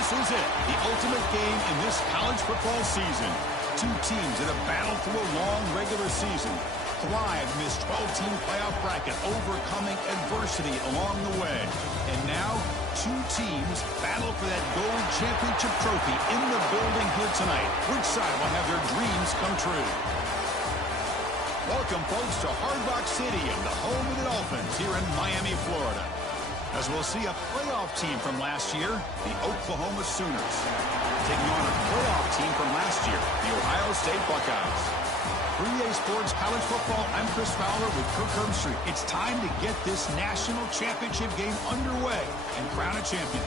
This is it, the ultimate game in this college football season. Two teams that have battled through a long regular season, thrived in this 12-team playoff bracket, overcoming adversity along the way. And now, two teams battle for that gold championship trophy in the building here tonight. Which side will have their dreams come true? Welcome, folks, to Hard Rock Stadium, the home of the Dolphins here in Miami, Florida. As we'll see a playoff team from last year, the Oklahoma Sooners, taking on a playoff team from last year, the Ohio State Buckeyes. For EA Sports College Football, I'm Chris Fowler with Kirk Herbstreit. It's time to get this national championship game underway and crown a champion.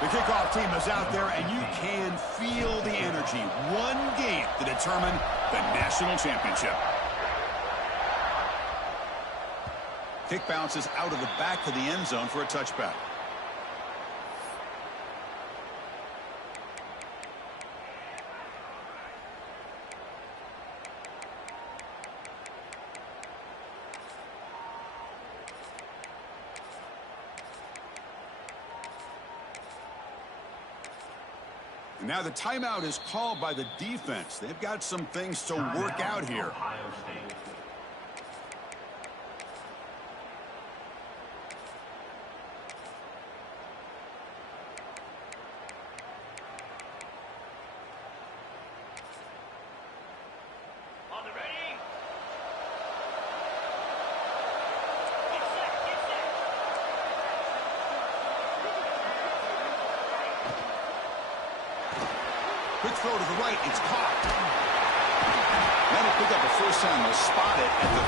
The kickoff team is out there, and you can feel the energy. One game to determine the national championship. Kick bounces out of the back of the end zone for a touchback. Now the timeout is called by the defense. They've got some things to work out here. Quick throw to the right. It's caught. That'll pick up a first down. They'll spot it at the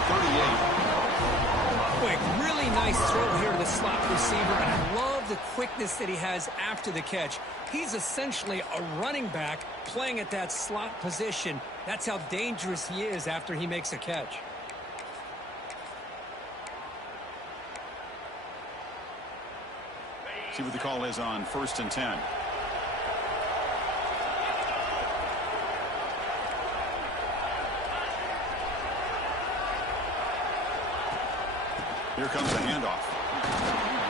38. Quick, really nice throw here to the slot receiver, and I love the quickness that he has after the catch. He's essentially a running back playing at that slot position. That's how dangerous he is after he makes a catch. See what the call is on 1st and 10. Here comes the handoff.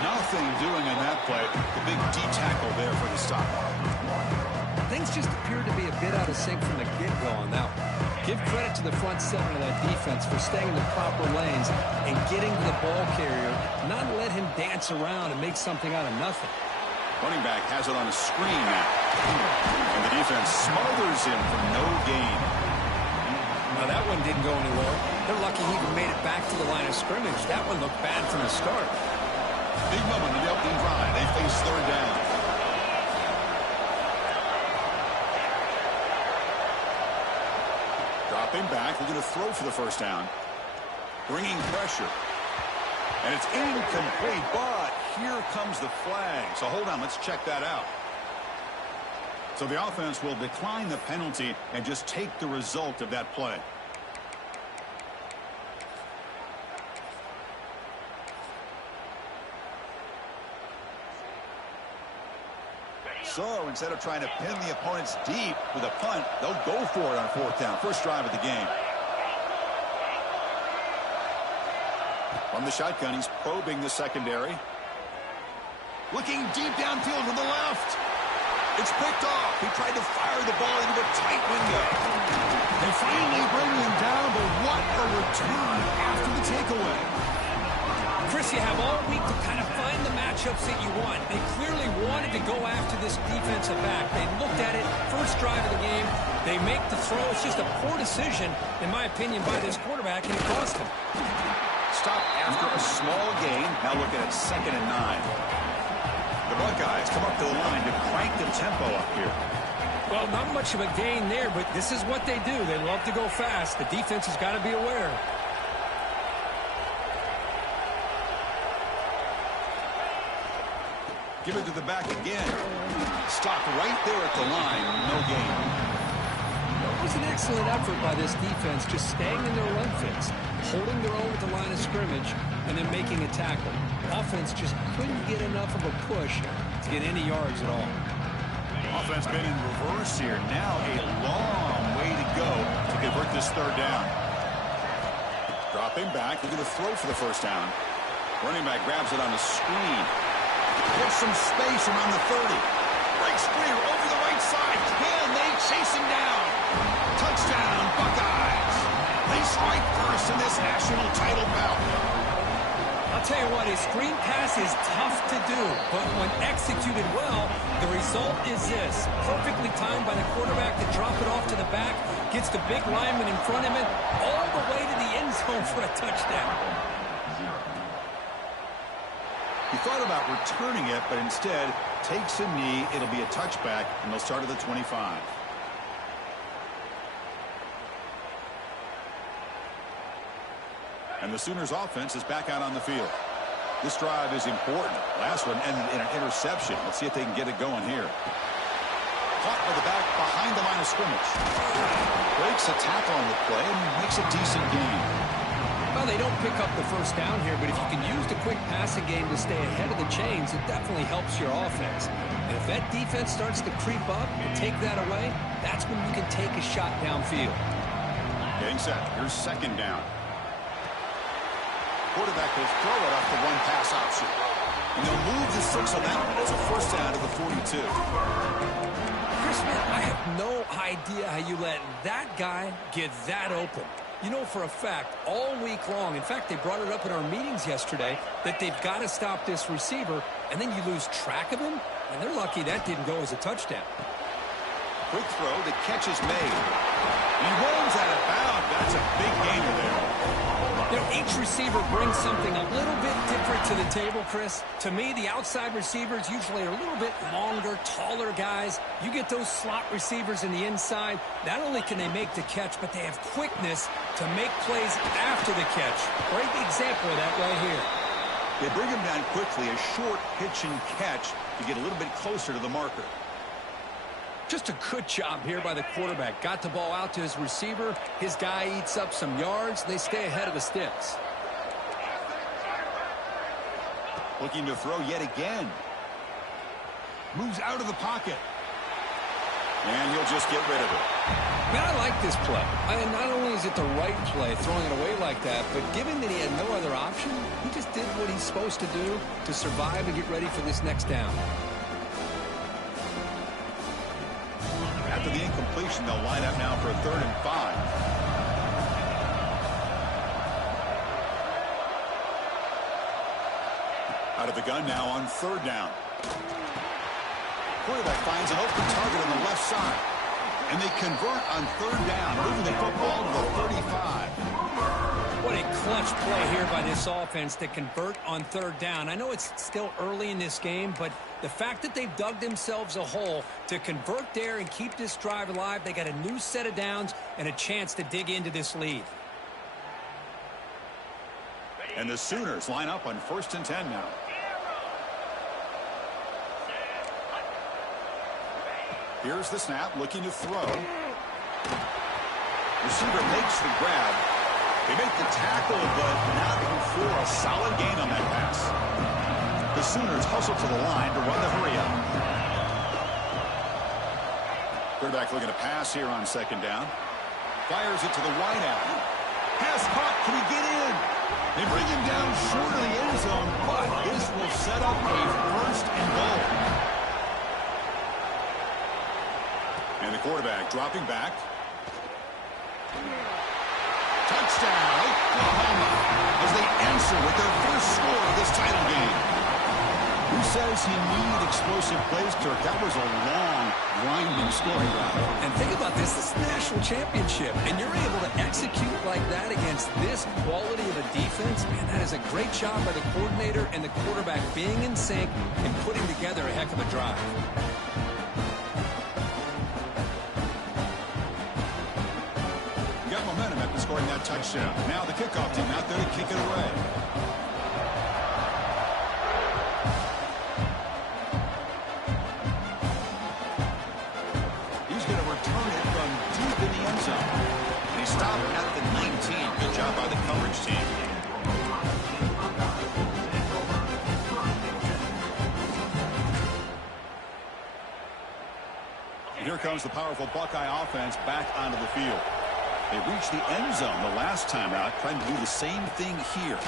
Nothing doing on that play. The big D tackle there for the stop. Things just appeared to be a bit out of sync from the get-go on that one. Give credit to the front seven of that defense for staying in the proper lanes and getting to the ball carrier, not let him dance around and make something out of nothing. Running back has it on a screen now. And the defense smothers him for no gain. Now that one didn't go anywhere. They're lucky he even made it back to the line of scrimmage. That one looked bad from the start. Big moment in the opening drive. They face third down. Dropping back. They're going to throw for the first down. Bringing pressure. And it's incomplete, but here comes the flag. So hold on, let's check that out. So the offense will decline the penalty and just take the result of that play. So instead of trying to pin the opponents deep with a punt, they'll go for it on 4th down. First drive of the game. From the shotgun, he's probing the secondary. Looking deep downfield to the left. It's picked off. He tried to fire the ball into a tight window. They finally bring him down, but what a return after the takeaway. Chris, you have all week to kind of find the matchups that you want. They clearly wanted to go after this defensive back. They looked at it, first drive of the game. They make the throw. It's just a poor decision, in my opinion, by this quarterback, and it cost him. Stop after a small gain. Now looking at 2nd and 9. The Buckeyes come up to the line to crank the tempo up here. Well, not much of a gain there, but this is what they do. They love to go fast. The defense has got to be aware. Give it to the back again. Stop right there at the line. No gain. was an excellent effort by this defense, just staying in their run fits, holding their own at the line of scrimmage, and then making a tackle. Offense just couldn't get enough of a push to get any yards at all. Offense been in reverse here. Now a long way to go to convert this third down. Dropping back, looking to throw for the first down. Running back grabs it on the screen. Gets some space around the 30. Breaks clear over the right side. Can they chase him down? Touchdown, Buckeyes. They strike first in this national title bout. I'll tell you what, a screen pass is tough to do, but when executed well, the result is this. Perfectly timed by the quarterback to drop it off to the back, gets the big lineman in front of him, all the way to the end zone for a touchdown. He thought about returning it, but instead takes a knee. It'll be a touchback, and they'll start at the 25. And the Sooners offense is back out on the field. This drive is important. Last one ended in an interception. Let's see if they can get it going here. Caught by the back behind the line of scrimmage. Breaks a tackle on the play and makes a decent gain. Well, they don't pick up the first down here, but if you can use the quick passing game to stay ahead of the chains, it definitely helps your offense. And if that defense starts to creep up and take that away, that's when you can take a shot downfield. Getting set. Here's second down. Quarterback will throw it off the one pass option. And they'll move the 6 on that one as a first down to the 42. Chris, man, I have no idea how you let that guy get that open. You know for a fact, all week long, in fact, they brought it up in our meetings yesterday, that they've got to stop this receiver, and then you lose track of him, and they're lucky that didn't go as a touchdown. Quick throw, the catch is made. He rolls out of bounds. That's a big gainer there. You know, each receiver brings something a little bit different to the table, Chris. To me, the outside receivers usually are a little bit longer, taller guys. You get those slot receivers in the inside, not only can they make the catch, but they have quickness to make plays after the catch. Great example of that right here. They bring him down quickly, a short pitch and catch to get a little bit closer to the marker. Just a good job here by the quarterback. Got the ball out to his receiver. His guy eats up some yards. They stay ahead of the sticks. Looking to throw yet again. Moves out of the pocket. And he'll just get rid of it. Man, I like this play. Not only is it the right play, throwing it away like that, but given that he had no other option, he just did what he's supposed to do to survive and get ready for this next down. After the incompletion, they'll line up now for a 3rd and 5. Out of the gun now on 3rd down. Quarterback finds an open target on the left side. And they convert on 3rd down, moving the football to the 35. What a clutch play here by this offense to convert on 3rd down. I know it's still early in this game, but the fact that they've dug themselves a hole to convert there and keep this drive alive, they got a new set of downs and a chance to dig into this lead. And the Sooners line up on 1st and 10 now. Here's the snap, looking to throw. Receiver makes the grab. They make the tackle, but not before a solid gain on that pass. The Sooners hustle to the line to run the hurry-up. Quarterback looking to pass here on 2nd down. Fires it to the wideout. Pass caught. Can he get in? They bring him down short of the end zone, but this will set up a 1st and goal. And the quarterback dropping back. Touchdown, Oklahoma, as they answer with their first score of this title game. Who says he needed explosive plays, Kirk? That was a long, grinding scoring drive. And think about this. This is the national championship, and you're able to execute like that against this quality of a defense. Man, that is a great job by the coordinator and the quarterback being in sync and putting together a heck of a drive. Got momentum after scoring that touchdown. Now the kickoff team out there to kick it away. He's going to return it from deep in the end stop at the 19. Good job by the coverage team. Here comes the powerful Buckeye offense back onto the field. They reached the end zone the last time out, trying to do the same thing here.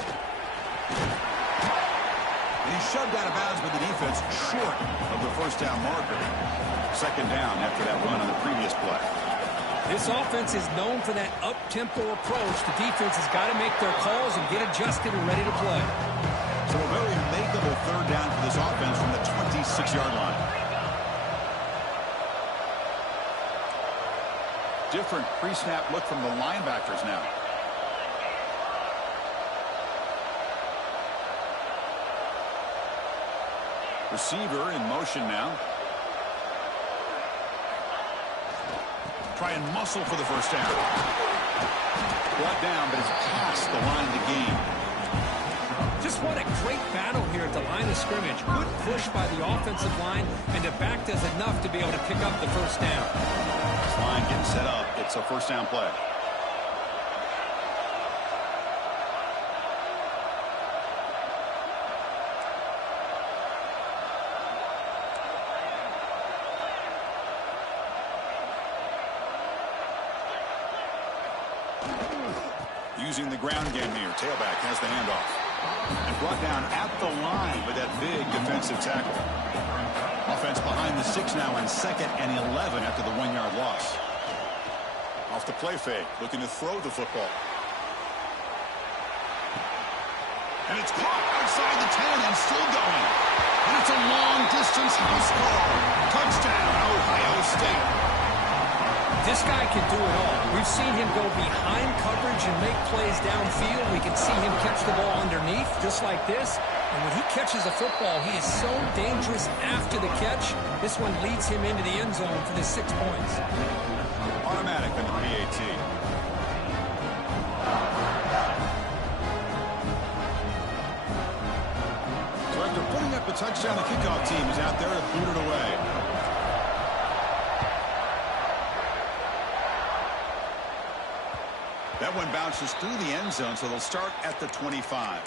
And he's shoved out of bounds by the defense short of the first down marker. Second down after that run on the previous play. This offense is known for that up-tempo approach. The defense has got to make their calls and get adjusted and ready to play. So a very makeable third down for this offense from the 26-yard line. Different pre-snap look from the linebackers now. Receiver in motion now. Try and muscle for the first down. Brought down, but it's past the line to gain. Just what a great battle here at the line of scrimmage. Good push by the offensive line, and the back does enough to be able to pick up the first down. This line getting set up. It's a first down play. Using the ground game here. Tailback has the handoff. And brought down at the line with that big defensive tackle. Offense behind the 6 now in 2nd and 11 after the 1-yard loss. Off the play fake, looking to throw the football. And it's caught outside the 10 and still going. And it's a long-distance house call. Touchdown, Ohio State. This guy can do it all. We've seen him go behind coverage and make plays downfield. We can see him catch the ball underneath, just like this. And when he catches a football, he is so dangerous after the catch. This one leads him into the end zone for the 6 points. Automatic on the PAT. So after putting up a touchdown, the kickoff team is out there to boot it away. That one bounces through the end zone, so they'll start at the 25.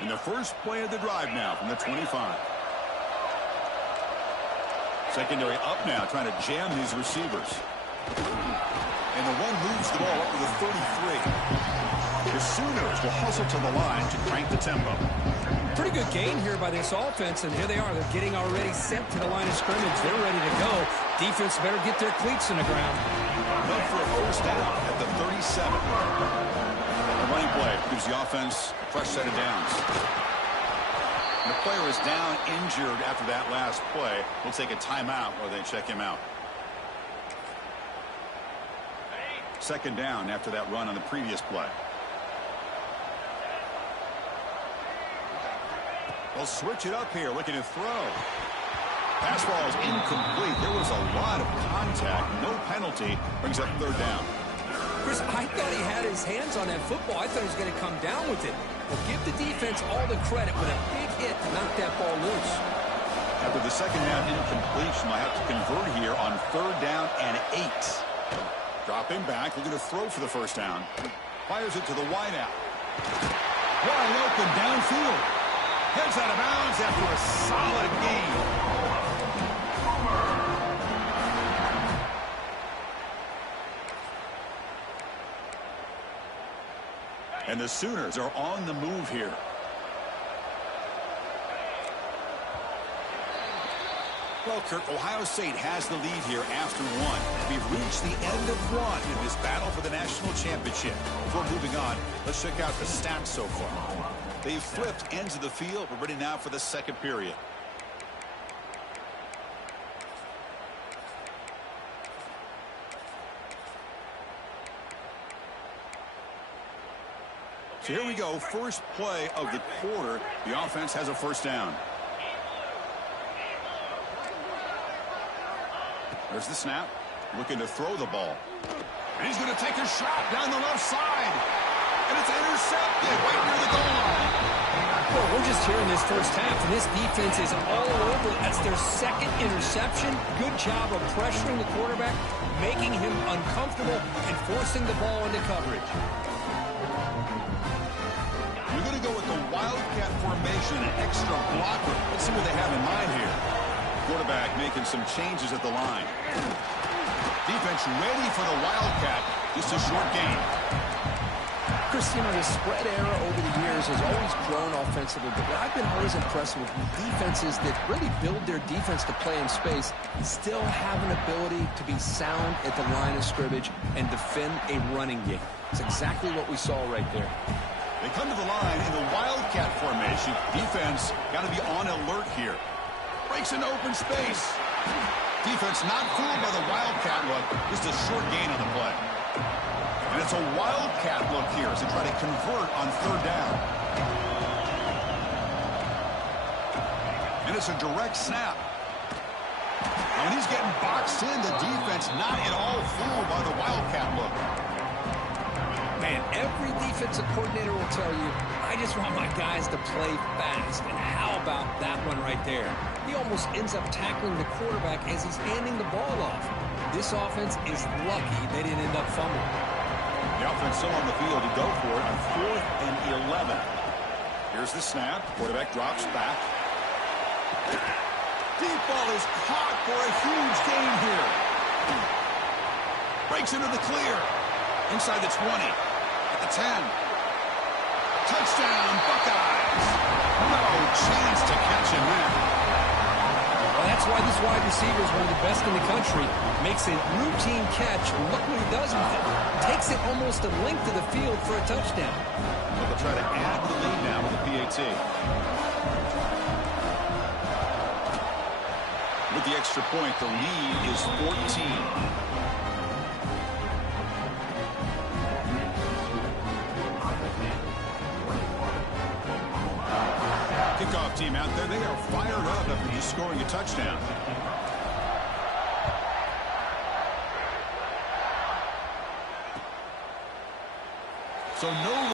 And the first play of the drive now from the 25. Secondary up now, trying to jam these receivers. And the one moves the ball up to the 33. The Sooners will hustle to the line to crank the tempo. Pretty good gain here by this offense, and here they are. They're getting already sent to the line of scrimmage. They're ready to go. Defense better get their cleats in the ground. Up for a first down at the 37. The running play gives the offense a fresh set of downs. And the player is down injured after that last play. We'll take a timeout while they check him out. Second down after that run on the previous play. They'll switch it up here, looking to throw. Pass ball is incomplete. There was a lot of contact. No penalty. Brings up third down. Chris, I thought he had his hands on that football. I thought he was going to come down with it. Well, give the defense all the credit with a big hit to knock that ball loose. After the second down incompletion, I have to convert here on third down and 8. Drop him back. Looking to throw for the first down. Fires it to the wideout. Wide open downfield. Heads out of bounds after a solid gain. And the Sooners are on the move here. Well, Kirk, Ohio State has the lead here after 1. We've reached the end of 1 in this battle for the national championship. Before moving on, let's check out the stats so far. They've flipped ends of the field. We're ready now for the second period. So here we go. First play of the quarter. The offense has a first down. There's the snap. Looking to throw the ball. And he's going to take a shot down the left side. And it's intercepted right near the goal line. Well, we're just here in this first half, and this defense is all over. That's their second interception. Good job of pressuring the quarterback, making him uncomfortable, and forcing the ball into coverage. We're going to go with the Wildcat formation, an extra blocker. Let's see what they have in mind here. Quarterback making some changes at the line. Defense ready for the Wildcat. Just a short gain. Chris, you know, the spread era over the years has always grown offensively, but what I've been always impressed with defenses that really build their defense to play in space still have an ability to be sound at the line of scrimmage and defend a running game. It's exactly what we saw right there. They come to the line in the Wildcat formation. Defense got to be on alert here. Breaks into open space. Defense not fooled by the Wildcat look. Just a short gain on the play. And it's a Wildcat look here as they try to convert on third down. And it's a direct snap. Now when he's getting boxed in, the defense not at all fooled by the Wildcat look. Man, every defensive coordinator will tell you, I just want my guys to play fast. And how about that one right there? He almost ends up tackling the quarterback as he's handing the ball off. This offense is lucky they didn't end up fumbling. The offense still on the field to go for it on 4th and 11. Here's the snap. Quarterback drops back. Deep ball is caught for a huge gain here. Breaks into the clear. Inside the 20. At the 10. Touchdown, Buckeyes. No chance to catch him there. Well, that's why this wide receiver is one of the best in the country. Makes a routine catch. Look what he does with it. Takes it almost a length of the field for a touchdown. Well, they'll try to add to the lead now with the PAT. With the extra point, the lead is 14. Kickoff team out there, they are fired up after just scoring a touchdown. So no.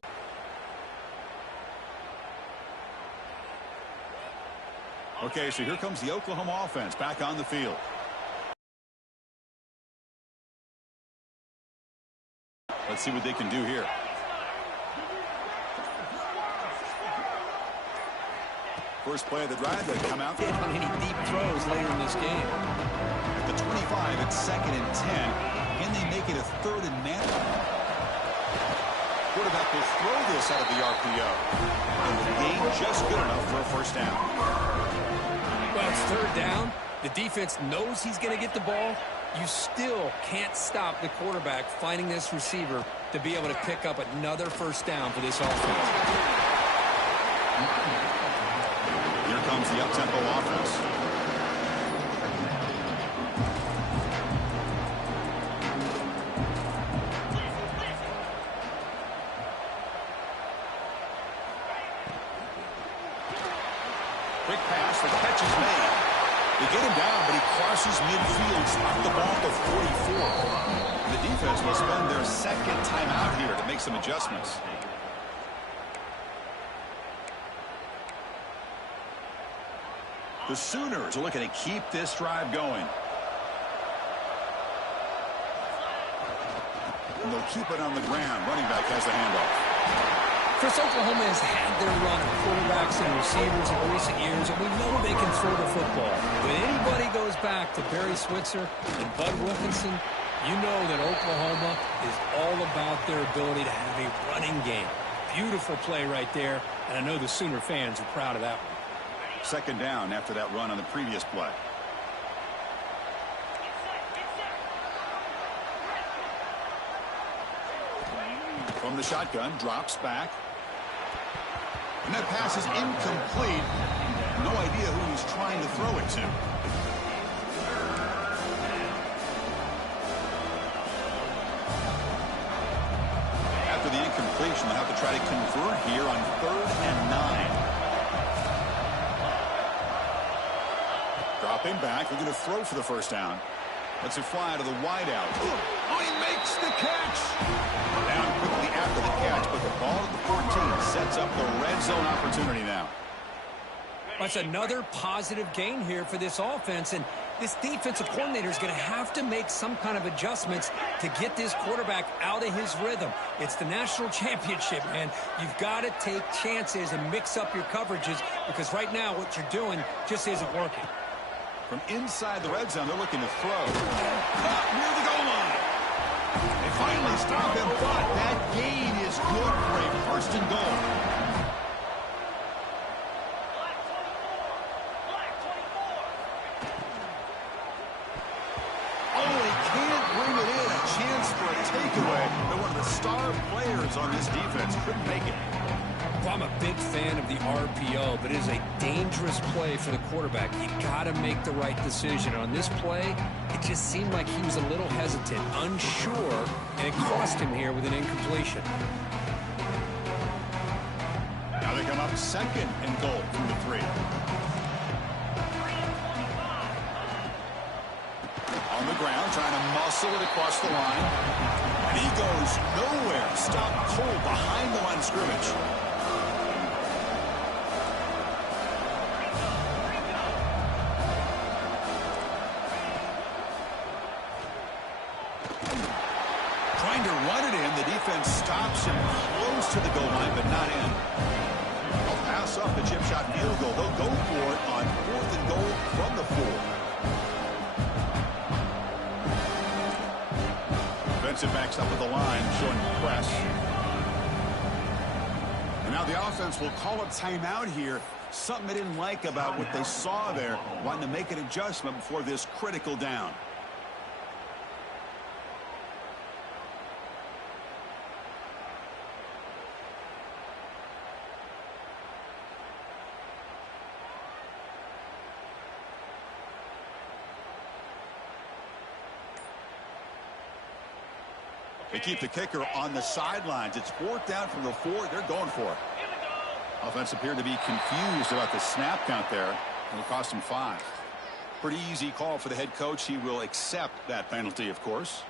Okay, so here comes the Oklahoma offense back on the field. Let's see what they can do here. First play of the drive, they come out. On any deep throws later in this game. At the 25, it's 2nd and 10. Can they make it a 3rd and man? Quarterback will throw this out of the RPO. And the gain just good enough for a first down. Well, it's 3rd down. The defense knows he's going to get the ball. You still can't stop the quarterback finding this receiver to be able to pick up another first down for this offense. Here comes the up-tempo offense. Quick pass, the catch is made. They get him down, but he crosses midfield, stopped the ball to 44. The defense will spend their 2nd timeout here to make some adjustments. The Sooners are looking to keep this drive going. And they'll keep it on the ground. Running back has the handoff. Chris, Oklahoma has had their run of quarterbacks and receivers in recent years, and we know they can throw the football. When anybody goes back to Barry Switzer and Bud Wilkinson, you know that Oklahoma is all about their ability to have a running game. Beautiful play right there, and I know the Sooner fans are proud of that one. 2nd down after that run on the previous play. From the shotgun, drops back. And that pass is incomplete. No idea who he's trying to throw it to. After the incompletion, they'll have to try to convert here on 3rd and 9. Dropping back, looking to throw for the first down. Let's it fly to the wideout. Oh, he makes the catch. Down quickly after the catch, but the ball at the 14 sets up the red zone opportunity now. That's another positive gain here for this offense, and this defensive coordinator is going to have to make some kind of adjustments to get this quarterback out of his rhythm. It's the national championship, man. You've got to take chances and mix up your coverages because right now what you're doing just isn't working. From inside the red zone, they're looking to throw. Caught near the goal line. They finally stop him, but that gain is good for a first and goal. But one of the star players on this defense couldn't make it. Well, I'm a big fan of the RPO, but it is a dangerous play for the quarterback. You got to make the right decision. On this play, it just seemed like he was a little hesitant, unsure, and it cost him here with an incompletion. Now they come up second and goal from the 3. On the ground, trying to muscle it across the line. And he goes nowhere. Stopped cold behind the line of scrimmage. Trying to run it in. The defense stops him close to the goal line, but not in. They'll pass up the chip shot field goal. They'll go for it on 4th and goal from the 4. Defensive backs up at the line, showing press. And now the offense will call a timeout here. Something they didn't like about what they saw there. Wanting to make an adjustment before this critical down. They keep the kicker on the sidelines. It's 4th down from the 4. They're going for it. Offense appeared to be confused about the snap count there. It'll cost him 5. Pretty easy call for the head coach. He will accept that penalty, of course.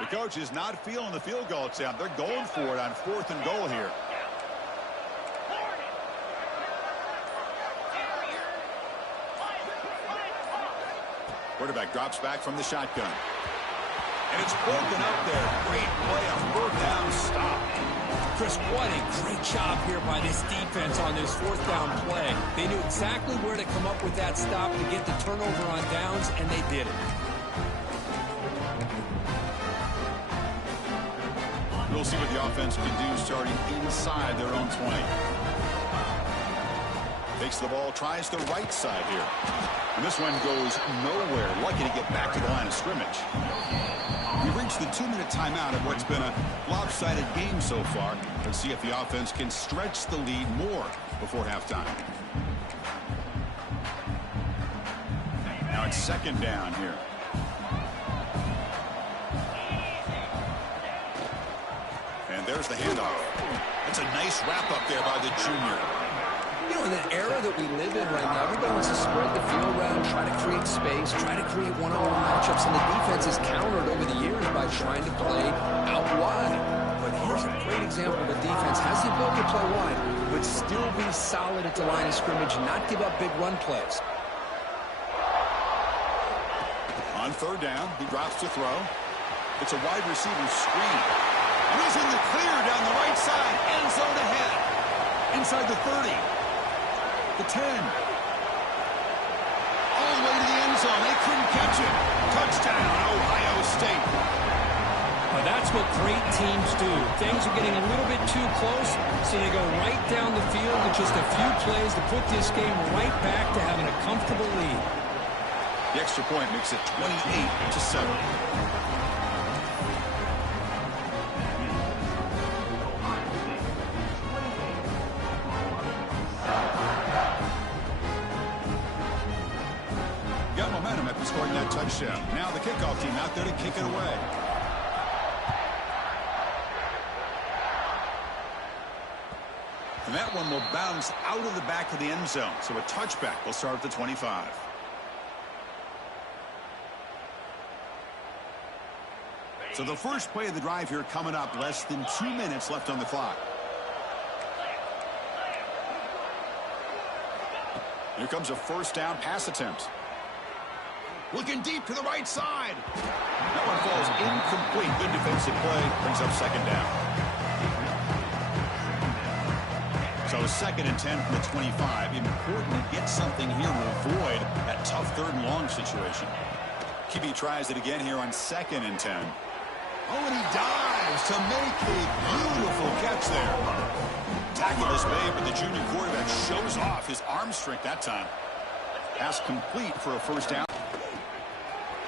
The coach is not feeling the field goal attempt. They're going for it on 4th and goal here. Quarterback drops back from the shotgun. And it's broken up there. Great play, a 4th down stop. Chris, what a great job here by this defense on this 4th down play. They knew exactly where to come up with that stop to get the turnover on downs, and they did it. We'll see what the offense can do starting inside their own 20. Takes the ball, tries the right side here. And this one goes nowhere. Lucky to get back to the line of scrimmage. We've reached the 2-minute timeout of what's been a lopsided game so far. Let's see if the offense can stretch the lead more before halftime. Now it's 2nd down here. And there's the handoff. That's a nice wrap up there by the junior. You know, in the era that we live in right now, everybody wants to spread the field around, try to create space, try to create one-on-one matchups, and the defense is countered over the years by trying to play out wide. But here's a great example of a defense has the ability to play wide, but still be solid at the line of scrimmage and not give up big run plays. On 3rd down, he drops to throw. It's a wide receiver screen. And he's in the clear down the right side, end zone ahead. Inside the 30. The 10. All the way to the end zone. They couldn't catch it. Touchdown, Ohio State. Well, that's what great teams do. Things are getting a little bit too close, so they go right down the field with just a few plays to put this game right back to having a comfortable lead. The extra point makes it 28-7. Scoring that touchdown. Now the kickoff team out there to kick it away. And that one will bounce out of the back of the end zone. So a touchback will start at the 25. So the first play of the drive here coming up. Less than 2 minutes left on the clock. Here comes a first down pass attempt. Looking deep to the right side. That one falls incomplete. Good defensive play. Brings up second down. So 2nd and 10 from the 25. Important to get something here to avoid that tough 3rd and long situation. QB tries it again here on 2nd and 10. Oh, and he dives to make a beautiful catch there. Tackle is made, but the junior quarterback shows off his arm strength that time. Pass complete for a first down.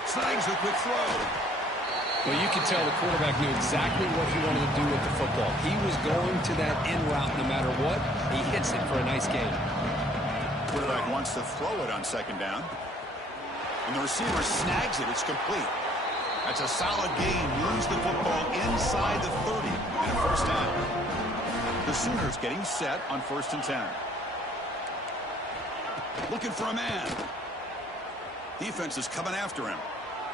Snags a quick throw. Well, you can tell the quarterback knew exactly what he wanted to do with the football. He was going to that in route no matter what. He hits it for a nice gain. Quarterback wants to throw it on 2nd down. And the receiver snags it. It's complete. That's a solid gain. Moves the football inside the 30 and a first down. The Sooners getting set on 1st and 10. Looking for a man. Defense is coming after him.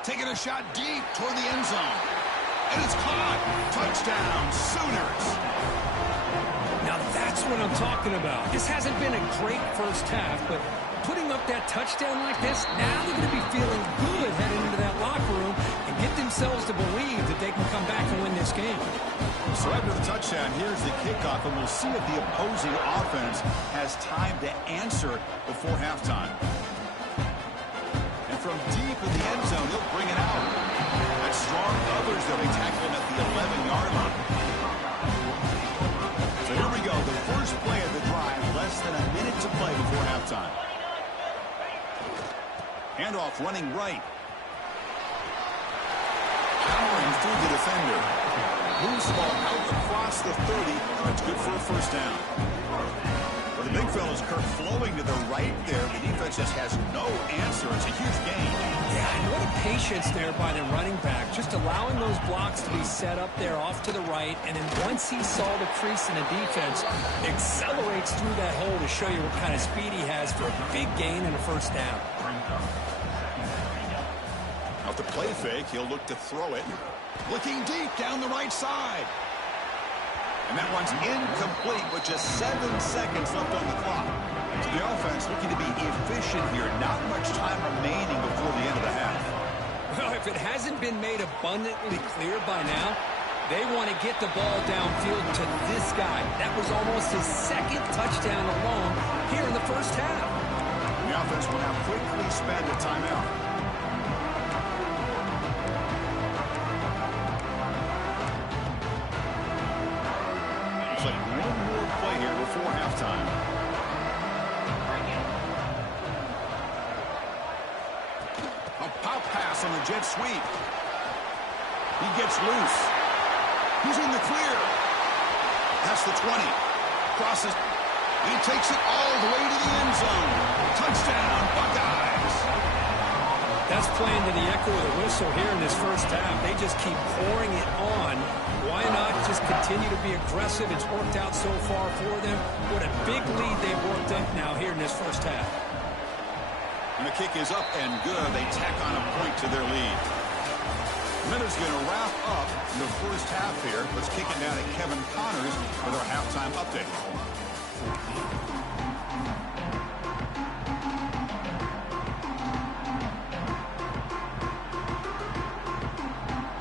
Taking a shot deep toward the end zone. And it's caught. Touchdown, Sooners. Now that's what I'm talking about. This hasn't been a great first half, but putting up that touchdown like this, now they're going to be feeling good heading into that locker room and get themselves to believe that they can come back and win this game. So after the touchdown, here's the kickoff, and we'll see if the opposing offense has time to answer before halftime. And from deep in the end zone, he'll bring it out. That's strong coverage, though. They tackle him at the 11-yard line. So here we go, the first play of the drive, less than a minute to play before halftime. Handoff running right. Powering through the defender. Loose ball out across the 30. That's good for a first down. Well, the big fella's Kirk flowing to the right there. The defense just has no answer. It's a huge gain. Yeah, and what a patience there by the running back. Just allowing those blocks to be set up there off to the right. And then once he saw the crease in the defense, accelerates through that hole to show you what kind of speed he has for a big gain and a first down. Off the play fake, he'll look to throw it. Looking deep down the right side. And that one's incomplete with just 7 seconds left on the clock. So the offense looking to be efficient here. Not much time remaining before the end of the half. Well, if it hasn't been made abundantly clear by now, they want to get the ball downfield to this guy. That was almost his 2nd touchdown alone here in the first half. The offense will now quickly spend a timeout. Like one more play here before halftime. A pop pass on the jet sweep. He gets loose. He's in the clear. That's the 20. Crosses. He takes it all the way to the end zone. Touchdown, Buckeyes. That's playing to the echo of the whistle here in this first half. They just keep pouring it on. Why not just continue to be aggressive? It's worked out so far for them. What a big lead they've worked up now here in this first half. And the kick is up and good. They tack on a point to their lead. Miller's going to wrap up the first half here. Let's kick it down to Kevin Connors with our halftime update.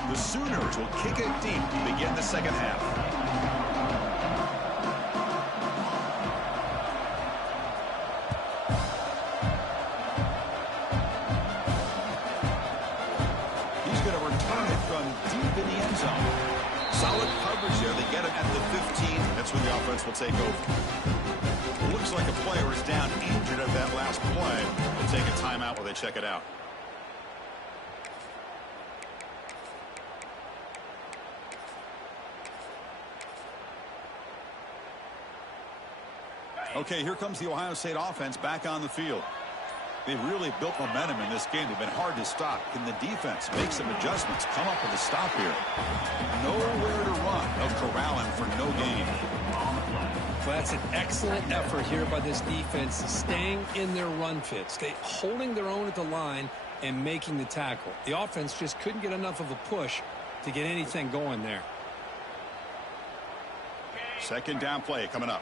The Sooners will kick it deep to begin the second half. He's going to return it from deep in the end zone. Solid coverage there. They get it at the 15. That's when the offense will take over. Looks like a player is down injured at that last play. They'll take a timeout while they check it out. Okay, here comes the Ohio State offense back on the field. They've really built momentum in this game. They've been hard to stop. Can the defense make some adjustments? Come up with a stop here. Nowhere to run. They'll corral him for no gain. Well, that's an excellent effort here by this defense, staying in their run fit, holding their own at the line and making the tackle. The offense just couldn't get enough of a push to get anything going there. Second down play coming up.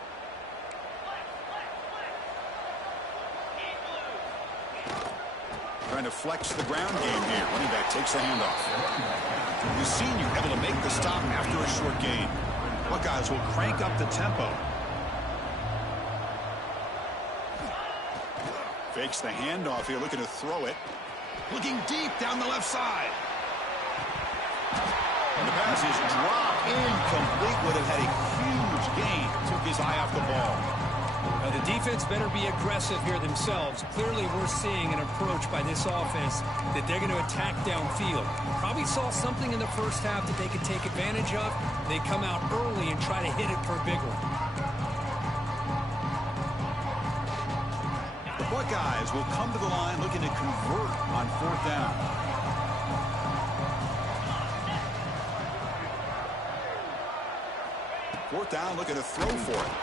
Trying to flex the ground game here. Running back takes the handoff. The senior able to make the stop after a short gain. Buckeyes will crank up the tempo. Fakes the handoff here, looking to throw it. Looking deep down the left side. And the pass is dropped incomplete. Would have had a huge gain. Took his eye off the ball. Now the defense better be aggressive here themselves. Clearly we're seeing an approach by this offense that they're going to attack downfield. Probably saw something in the first half that they could take advantage of. They come out early and try to hit it for a big one. The Buckeyes will come to the line looking to convert on fourth down. Fourth down, looking to throw for it.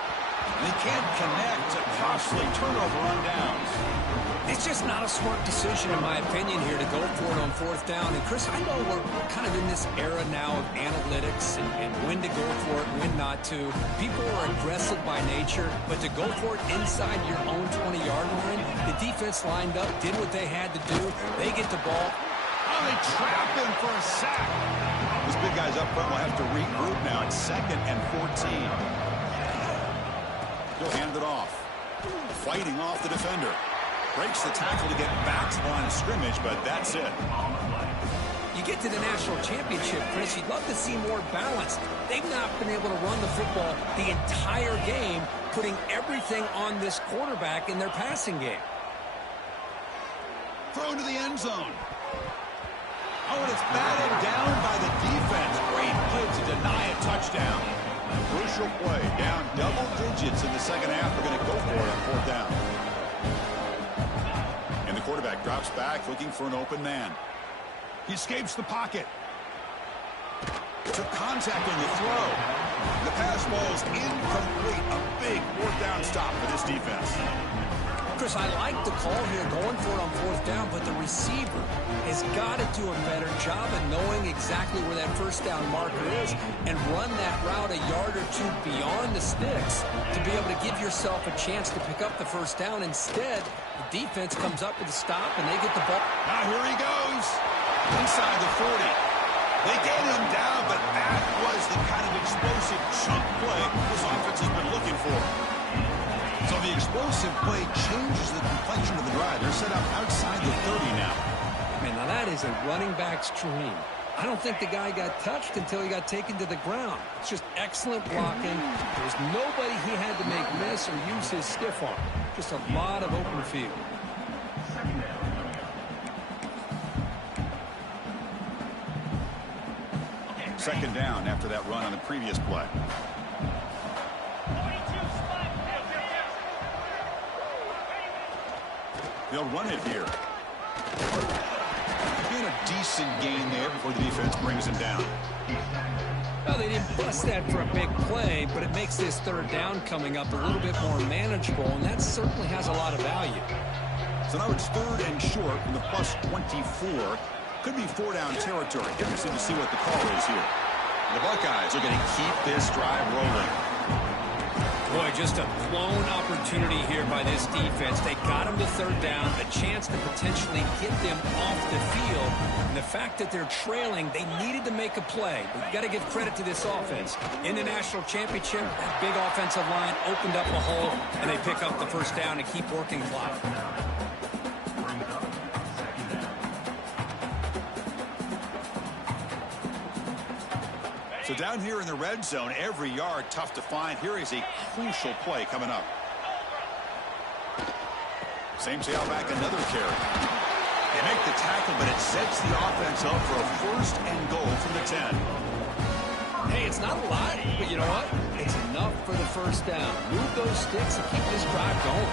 And he can't connect. A costly turnover on downs. It's just not a smart decision, in my opinion, here to go for it on fourth down. And, Chris, I know we're kind of in this era now of analytics and when to go for it, when not to. People are aggressive by nature, but to go for it inside your own 20-yard line, the defense lined up, did what they had to do. They get the ball. Oh, they trap him for a sack. This big guy's up front will have to regroup now. It's 2nd and 14. He'll hand it off. Fighting off the defender. Breaks the tackle to get back to the line of scrimmage, but that's it. You get to the national championship, Chris, you'd love to see more balance. They've not been able to run the football the entire game, putting everything on this quarterback in their passing game. Throw to the end zone. Oh, and it's batted down by the defense. Great play to deny a touchdown. Crucial play. Down double digits in the second half. They're going to go for it on fourth down. And the quarterback drops back looking for an open man. He escapes the pocket. Took contact on the throw. The pass ball's incomplete. A big fourth down stop for this defense. Chris, I like the call here going for it on fourth down, but the receiver has got to do a better job of knowing exactly where that first down marker is and run that route a yard or two beyond the sticks to be able to give yourself a chance to pick up the first down. Instead, the defense comes up with a stop and they get the ball. Now here he goes. Inside the 40. They get him down, but that was the kind of explosive chunk play this offense has been looking for. So the explosive play changes the complexion of the drive. They're set up outside the 30 now. Man, now that is a running back's dream. I don't think the guy got touched until he got taken to the ground. It's just excellent blocking. There was nobody he had to make miss or use his stiff arm. Just a lot of open field. Second down after that run on the previous play. They'll run it here. Being a decent gain there before the defense brings him down. Well, they didn't bust that for a big play, but it makes this third down coming up a little bit more manageable, and that certainly has a lot of value. So now it's 3rd and short from the plus 24. Could be 4-down territory. Interesting to see what the call is here. The Buckeyes are going to keep this drive rolling. Boy, just a blown opportunity here by this defense. They got him to third down, a chance to potentially get them off the field. And the fact that they're trailing, they needed to make a play. But you got to give credit to this offense. In the national championship, that big offensive line opened up a hole, and they pick up the first down and keep working clock. So down here in the red zone, every yard tough to find. Here is a crucial play coming up. Same tailback, another carry. They make the tackle, but it sets the offense up for a 1st and goal from the 10. Hey, it's not a lot, but you know what? It's enough for the first down. Move those sticks and keep this drive going.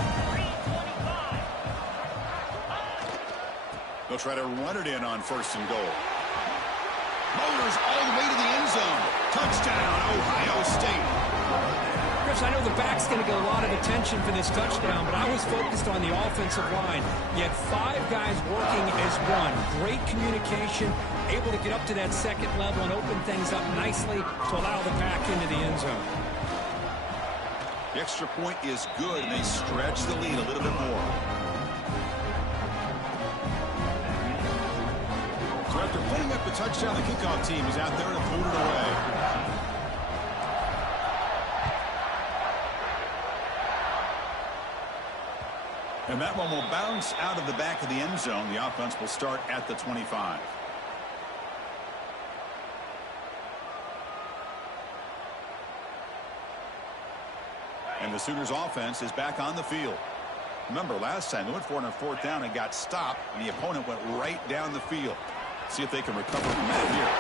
They'll try to run it in on 1st and goal. Motors all the way to the end zone. Touchdown, Ohio State. Chris, I know the back's going to get a lot of attention for this touchdown, but I was focused on the offensive line. You had 5 guys working as one. Great communication, able to get up to that second level and open things up nicely to allow the back into the end zone. The extra point is good, and they stretch the lead a little bit more. So after putting up the touchdown, the kickoff team is out there to boot it away. And that one will bounce out of the back of the end zone. The offense will start at the 25. And the Sooners offense is back on the field. Remember, last time they went for it on 4th down and got stopped, and the opponent went right down the field. See if they can recover from that here.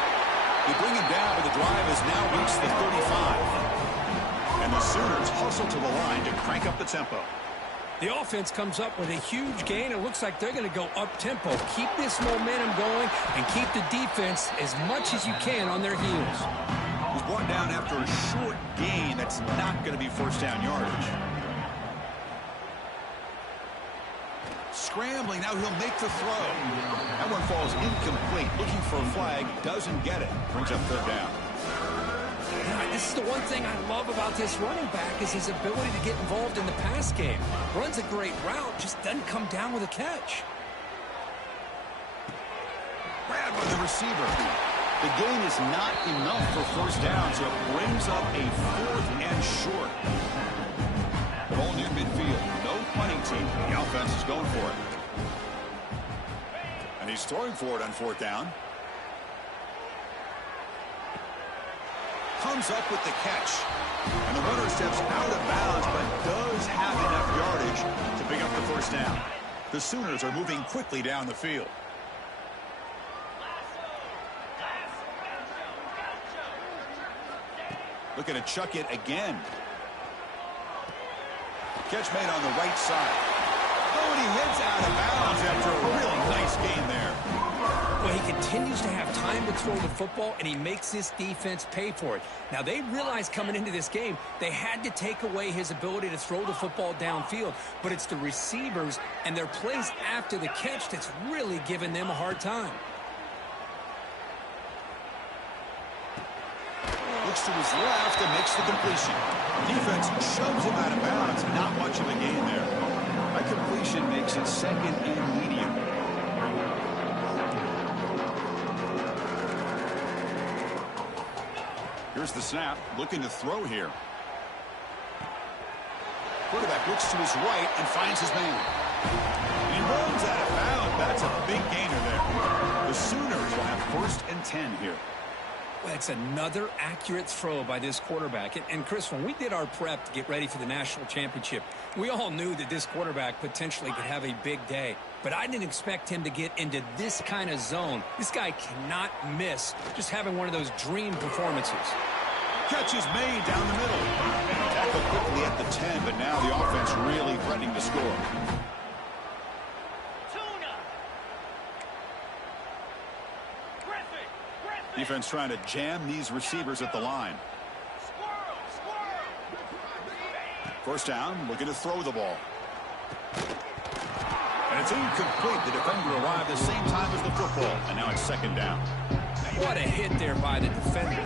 They bring him down, but the drive has now reached the 35. And the Sooners hustle to the line to crank up the tempo. The offense comes up with a huge gain. It looks like they're going to go up-tempo. Keep this momentum going and keep the defense as much as you can on their heels. He's brought down after a short gain. That's not going to be first down yardage. Scrambling. Now he'll make the throw. That one falls incomplete. Looking for a flag. Doesn't get it. Brings up 3rd down. This is the one thing I love about this running back is his ability to get involved in the pass game. Runs a great route, just doesn't come down with a catch. Grabbed by the receiver. The gain is not enough for first down, so it brings up a 4th and short. Ball near midfield. No punting team. The offense is going for it. And he's throwing for it on 4th down. Comes up with the catch. And the runner steps out of bounds, but does have enough yardage to pick up the first down. The Sooners are moving quickly down the field. Looking to chuck it again. Catch made on the right side. Oh, and he heads out of bounds after a really nice gain there. Well, he continues to have time to throw the football, and he makes this defense pay for it. Now, they realized coming into this game, they had to take away his ability to throw the football downfield. But it's the receivers and their plays after the catch that's really giving them a hard time. Looks to his left and makes the completion. Defense shoves him out of bounds. Not much of a gain there. A completion makes it 2nd and medium. Here's the snap. Looking to throw here. Quarterback looks to his right and finds his man. He runs out of bounds. That's a big gainer there. The Sooners will have 1st and 10 here. Well, it's another accurate throw by this quarterback. And Chris, when we did our prep to get ready for the national championship, we all knew that this quarterback potentially could have a big day. But I didn't expect him to get into this kind of zone. This guy cannot miss just having one of those dream performances. Catch is made down the middle. Tackled quickly at the 10, but now the offense really threatening to score. Defense trying to jam these receivers at the line. First down, looking to throw the ball. And it's incomplete. The defender arrived the same time as the football, and now it's 2nd down. What a hit there by the defender.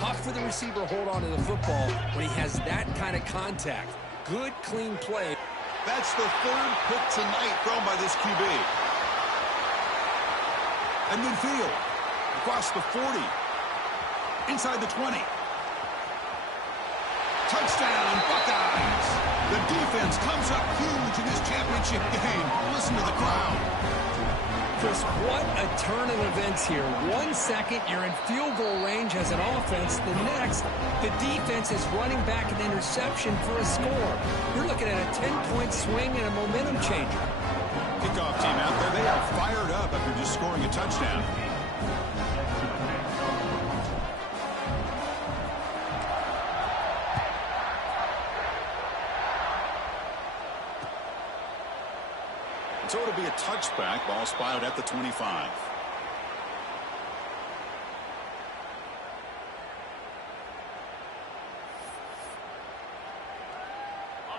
Tough for the receiver to hold on to the football when he has that kind of contact. Good, clean play. That's the 3rd pick tonight thrown by this QB. And midfield. Across the 40. Inside the 20. Touchdown, Buckeyes. The defense comes up huge in this championship game. Listen to the crowd. Chris, what a turn of events here. 1 second, you're in field goal range as an offense. The next, the defense is running back an interception for a score. You're looking at a 10-point swing and a momentum changer. Kickoff team out there. They are fired up after just scoring a touchdown. So it'll be a touchback. Ball spotted at the 25.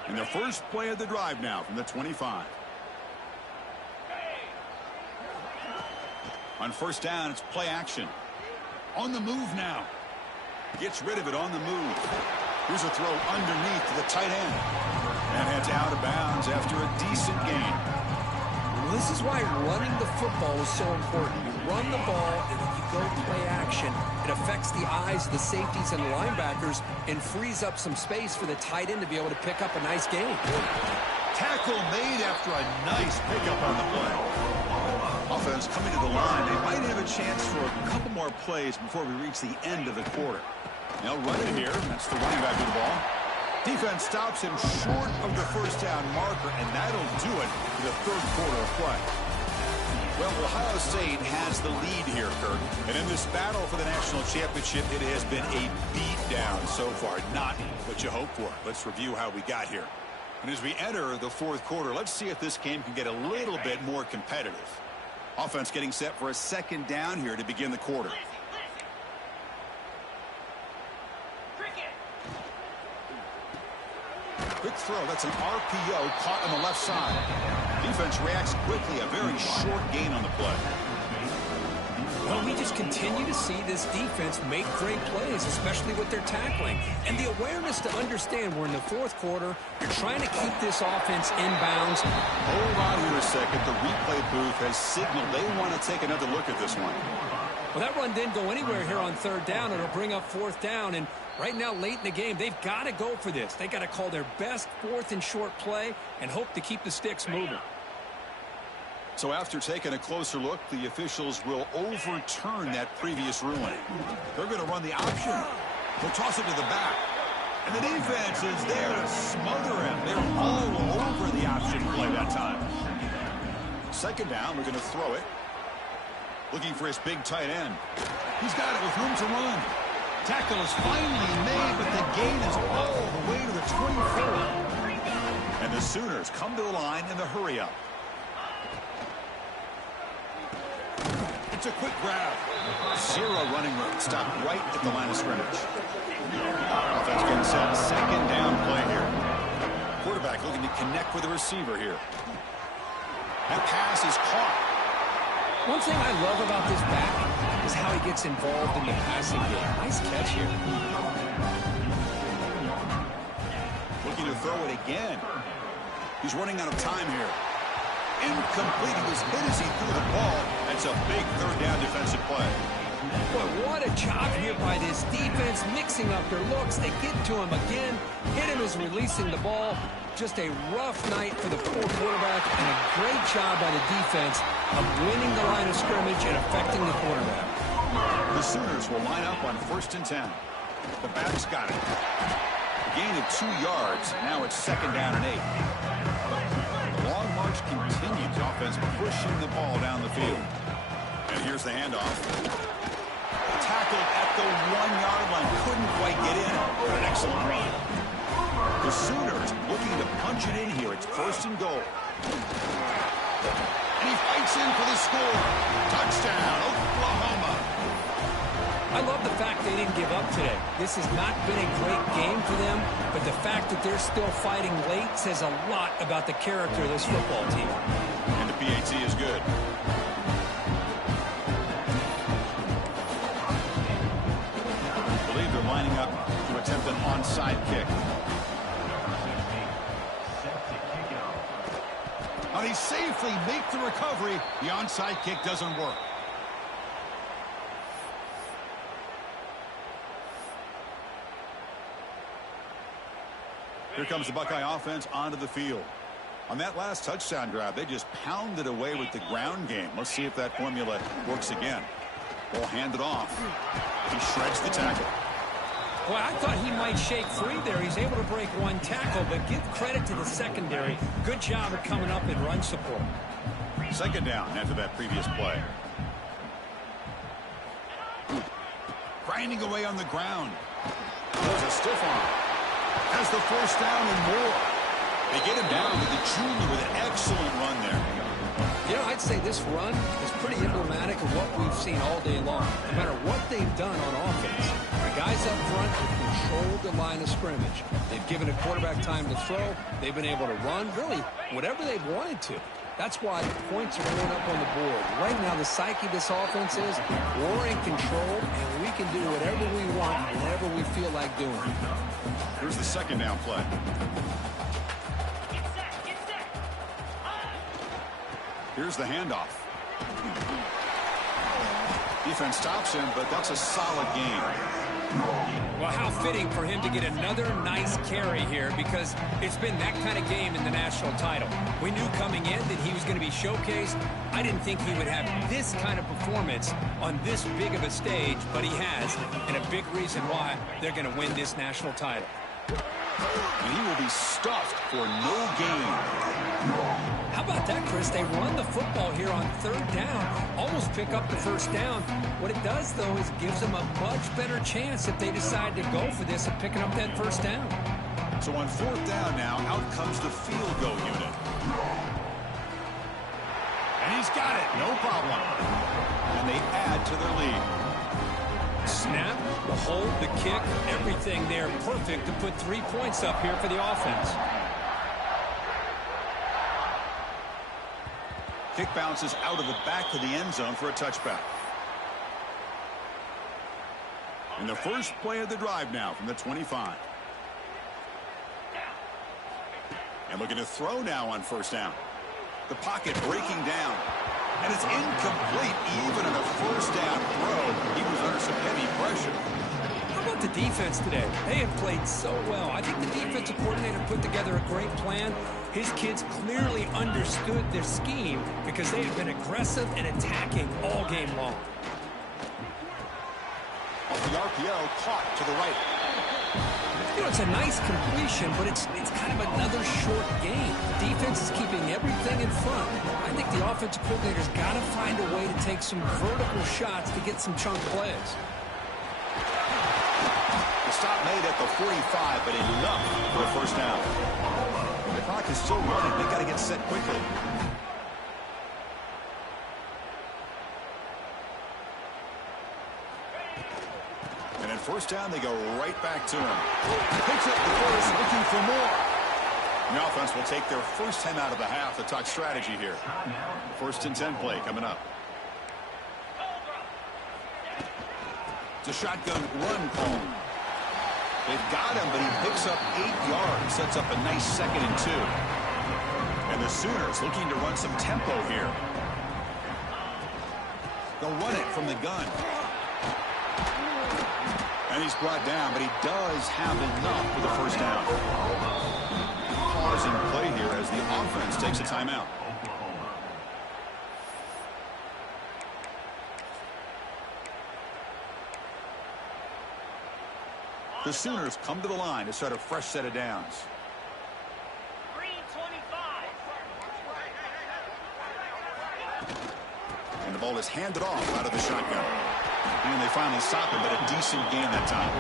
And the first play of the drive now from the 25. On first down, it's play action. On the move now. Gets rid of it on the move. Here's a throw underneath to the tight end. And heads out of bounds after a decent gain. Well, this is why running the football is so important. You run the ball, and if you go play action, it affects the eyes of the safeties and the linebackers and frees up some space for the tight end to be able to pick up a nice gain. Tackle made after a nice pickup on the play. Offense coming to the line. They might have a chance for a couple more plays before we reach the end of the quarter. They'll run it here. That's the running back with the ball. Defense stops him short of the first down marker, and that'll do it for the third quarter of play. Well, Ohio State has the lead here, Kirk. And in this battle for the national championship, it has been a beatdown so far. Not what you hoped for. Let's review how we got here. And as we enter the fourth quarter, let's see if this game can get a little bit more competitive. Offense getting set for a second down here to begin the quarter. Quick throw. That's an RPO caught on the left side. Defense reacts quickly. A very short gain on the play. Well, we just continue to see this defense make great plays, especially with their tackling. And the awareness to understand we're in the fourth quarter, you're trying to keep this offense in bounds. Hold on here a second. The replay booth has signaled they want to take another look at this one. Well, that run didn't go anywhere here on third down. It'll bring up fourth down. And right now, late in the game, they've got to go for this. They got to call their best fourth and short play and hope to keep the sticks moving. So after taking a closer look, the officials will overturn that previous ruling. They're going to run the option. They'll toss it to the back. And the defense is there to smother him. They're all over the option play that time. Second down, we're going to throw it. Looking for his big tight end. He's got it with room to run. Tackle is finally made, but the gain is all the way to the 24. And the Sooners come to the line in the hurry-up. It's a quick grab. Zero running room. Stop right at the line of scrimmage. Offense getting set. Second down play here. Quarterback looking to connect with the receiver here. That pass is caught. One thing I love about this back is how he gets involved in the passing game. Nice catch here. Looking to throw it again. He's running out of time here. Incomplete. He was hit as he threw the ball. That's a big third down defensive play. Boy, what a job here by this defense, mixing up their looks. They get to him again. Hit him as releasing the ball. Just a rough night for the poor quarterback, and a great job by the defense of winning the line of scrimmage and affecting the quarterback. The Sooners will line up on 1st and 10. The back's got it. A gain of 2 yards. Now it's second down and 8. The long march continues. Offense pushing the ball down the field. And here's the handoff. Tackled at the 1-yard line. Couldn't quite get in. But an excellent run. The Sooners looking to punch it in here. It's 1st and goal. And he fights in for the score. Touchdown, Oklahoma. I love the fact they didn't give up today. This has not been a great game for them, but the fact that they're still fighting late says a lot about the character of this football team. And the PAT is good. I believe they're lining up to attempt an onside kick. Now they safely make the recovery. The onside kick doesn't work. Here comes the Buckeye offense onto the field. On that last touchdown drive, they just pounded away with the ground game. Let's see if that formula works again. Ball handed off. He shreds the tackle. Boy, I thought he might shake free there. He's able to break one tackle, but give credit to the secondary. Good job of coming up in run support. Second down after that previous play. Grinding away on the ground. There's a stiff arm. Has the first down and more. They get him down to the junior with an excellent run there. You know, I I'd say this run is pretty emblematic of what we've seen all day long. No matter what they've done on offense, the guys up front have controlled the line of scrimmage. They've given a quarterback time to throw. They've been able to run, really, whatever they've wanted to. That's why points are going up on the board. Right now, the psyche of this offense is we're in control, and we can do whatever we want, whenever we feel like doing it. Here's the second down play. Here's the handoff. Defense stops him, but that's a solid game. Well, how fitting for him to get another nice carry here, because it's been that kind of game in the national title. We knew coming in that he was going to be showcased. I didn't think he would have this kind of performance on this big of a stage, but he has, and a big reason why they're going to win this national title. And he will be stuffed for no gain. How about that, Chris? They run the football here on third down, almost pick up the first down. What it does, though, is gives them a much better chance if they decide to go for this and picking up that first down. So on fourth down now, out comes the field goal unit. And he's got it, no problem. And they add to their lead. Snap, the hold, the kick, everything there perfect to put 3 points up here for the offense. Kick bounces out of the back of the end zone for a touchback. And the first play of the drive now from the 25. And looking to throw now on first down. The pocket breaking down. And it's incomplete even on a first down throw. He was under some heavy pressure. How about the defense today? They have played so well. I think the defensive coordinator put together a great plan. His kids clearly understood their scheme because they have been aggressive and attacking all game long. Off the RPO, caught to the right. You know, it's a nice completion, but it's kind of another short game. The defense is keeping everything in front. I think the offensive coordinator's got to find a way to take some vertical shots to get some chunk plays. The stop made at the 45, but enough for a first down. The clock is still running. They got to get set quickly. And at first down, they go right back to him. Picks up the first, looking for more. The offense will take their first 10 out of the half to talk strategy here. First and 10 play coming up. It's a shotgun run call. They've got him, but he picks up 8 yards, sets up a nice 2nd and 2. And the Sooners looking to run some tempo here. They'll run it from the gun. And he's brought down, but he does have enough for the first down. Pause and play here as the offense takes a timeout. The Sooners come to the line to start a fresh set of downs. And the ball is handed off out of the shotgun. And they finally stop him, but a decent gain that time.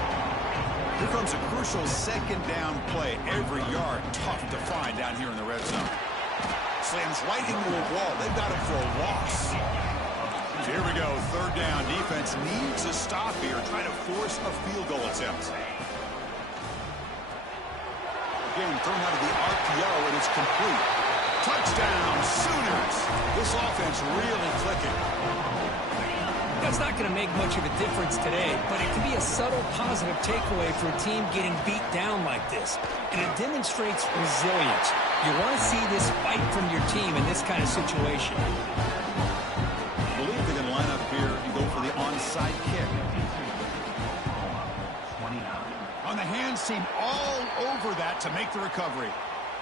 Here comes a crucial second down play. Every yard tough to find down here in the red zone. Slams right into a wall. They've got him for a loss. So here we go, third down. Defense needs a stop here, trying to force a field goal attempt. Again, thrown out of the RPO, and it's complete. Touchdown, Sooners. This offense really clicking. That's not going to make much of a difference today, but it can be a subtle positive takeaway for a team getting beat down like this. And it demonstrates resilience. You want to see this fight from your team in this kind of situation. I believe they're going to line up here and go for the onside kick. On the hands team all over that to make the recovery.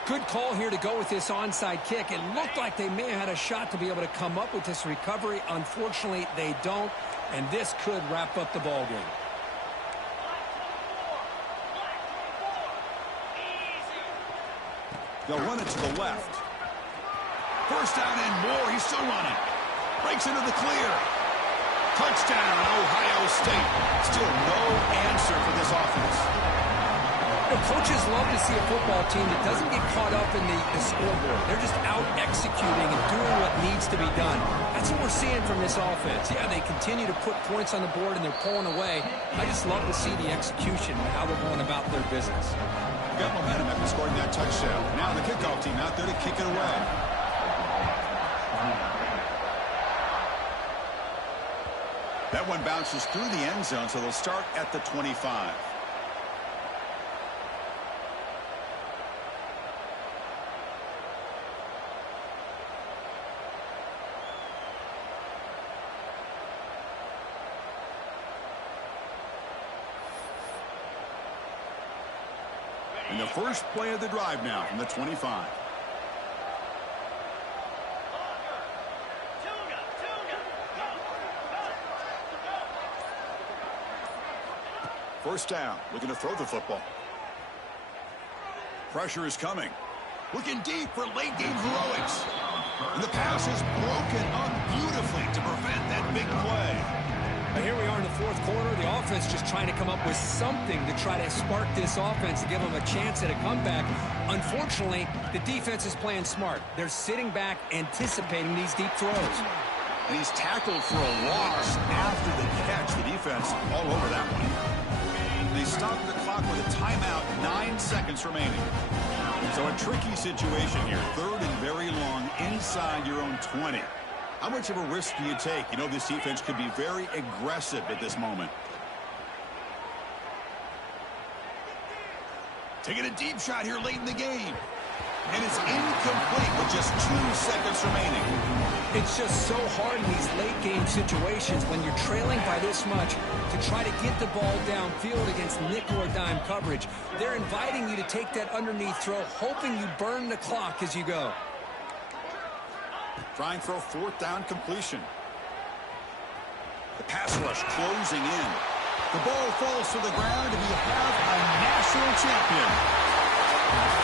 Good call here to go with this onside kick. It looked like they may have had a shot to be able to come up with this recovery. Unfortunately, they don't, and this could wrap up the ball game. They'll run it to the left. First down and more. He's still running. Breaks into the clear. Touchdown, Ohio State. Still no answer for this offense. Coaches love to see a football team that doesn't get caught up in the scoreboard. They're just out executing and doing what needs to be done. That's what we're seeing from this offense. Yeah, they continue to put points on the board and they're pulling away. I just love to see the execution and how they're going about their business. Got momentum after scoring that touchdown. Now the kickoff team out there to kick it away. That one bounces through the end zone, so they'll start at the 25. And the first play of the drive now from the 25. First down, looking to throw the football. Pressure is coming. Looking deep for late game heroics. And the pass is broken up beautifully to prevent that big play. Now here we are in the fourth quarter. The offense just trying to come up with something to try to spark this offense to give them a chance at a comeback. Unfortunately, the defense is playing smart. They're sitting back, anticipating these deep throws. And he's tackled for a loss after the catch. The defense all over that one. They stop the clock with a timeout, 9 seconds remaining. So a tricky situation here. Third and very long inside your own 20. How much of a risk do you take? You know, this defense could be very aggressive at this moment. Taking a deep shot here late in the game. And it's incomplete with just 2 seconds remaining. It's just so hard in these late game situations when you're trailing by this much to try to get the ball downfield against nickel or dime coverage. They're inviting you to take that underneath throw, hoping you burn the clock as you go. Trying for a fourth down completion. The pass rush closing in. The ball falls to the ground, and you have a national champion.